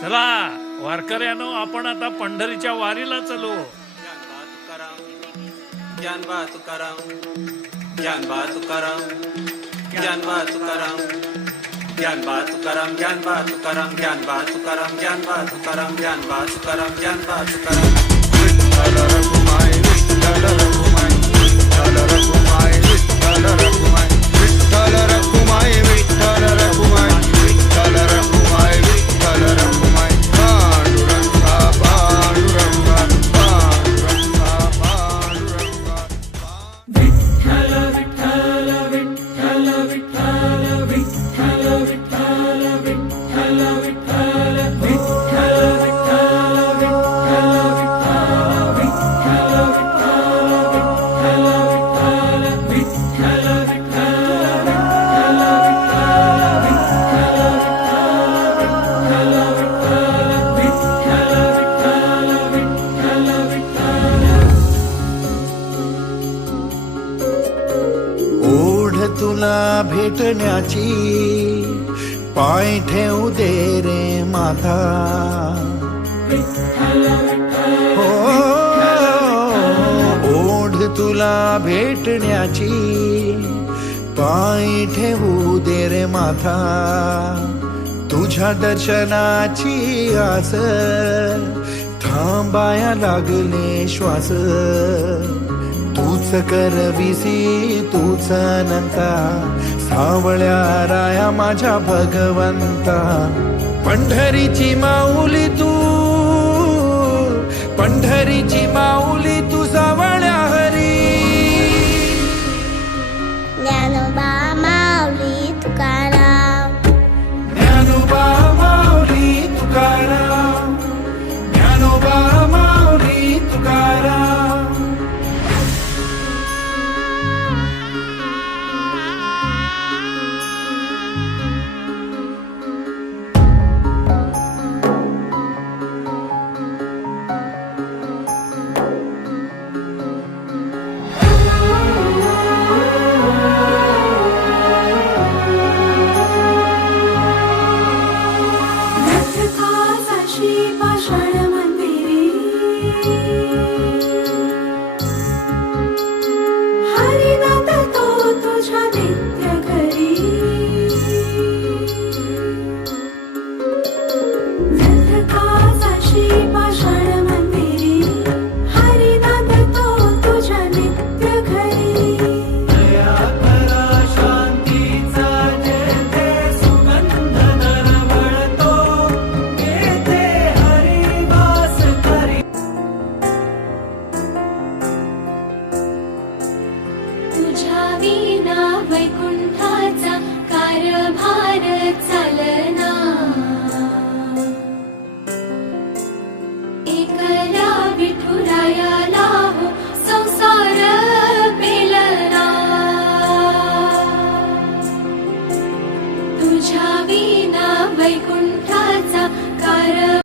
चला वारकऱ्यानो, आपण आता पंढरीच्या वारीला चलो. ज्ञानबा तुकाराम, ज्ञानबा तुकाराम, ज्ञानबा तुकाराम, ज्ञानबा तुकाराम, ज्ञानबा तुकाराम, ज्ञानबा तुकाराम, ज्ञानबा तुकाराम, ज्ञानबा तुकाराम, ज्ञानबा तुकाराम. विठ्ठल रघुमाई, विठ्ठल रघुमाई, विठ्ठल रघुमाई, विठ्ठल रघुमाई, विठ्ठल रघुमाई, विठ्ठल रघुमाई, विठ्ठल रघुमाई, विठ्ठल रघुमाई. पांडुरंगा, पांडुरंगा, पांडुरंगा, पांडुरंगा. विठ्ठल विठ्ठल विठ्ठल विठ्ठल विठ्ठल विठ्ठल विठ्ठल विठ्ठल विठ्ठल विठ्ठल विठ्ठल विठ्ठल विठ्ठल विठ्ठल ओढ तुला भेटण्याची पाय ठेवू दे रे माता. हो, ओढ तुला भेटण्याची पाय ठेवू दे रे माता. तुझ्या दर्शनाची आस थांबाया लागले श्वास. तूच करविसी तूच अनंता, सावळ्या राया माझ्या भगवंता. पंढरीची माऊली तू, पंढरीची माऊली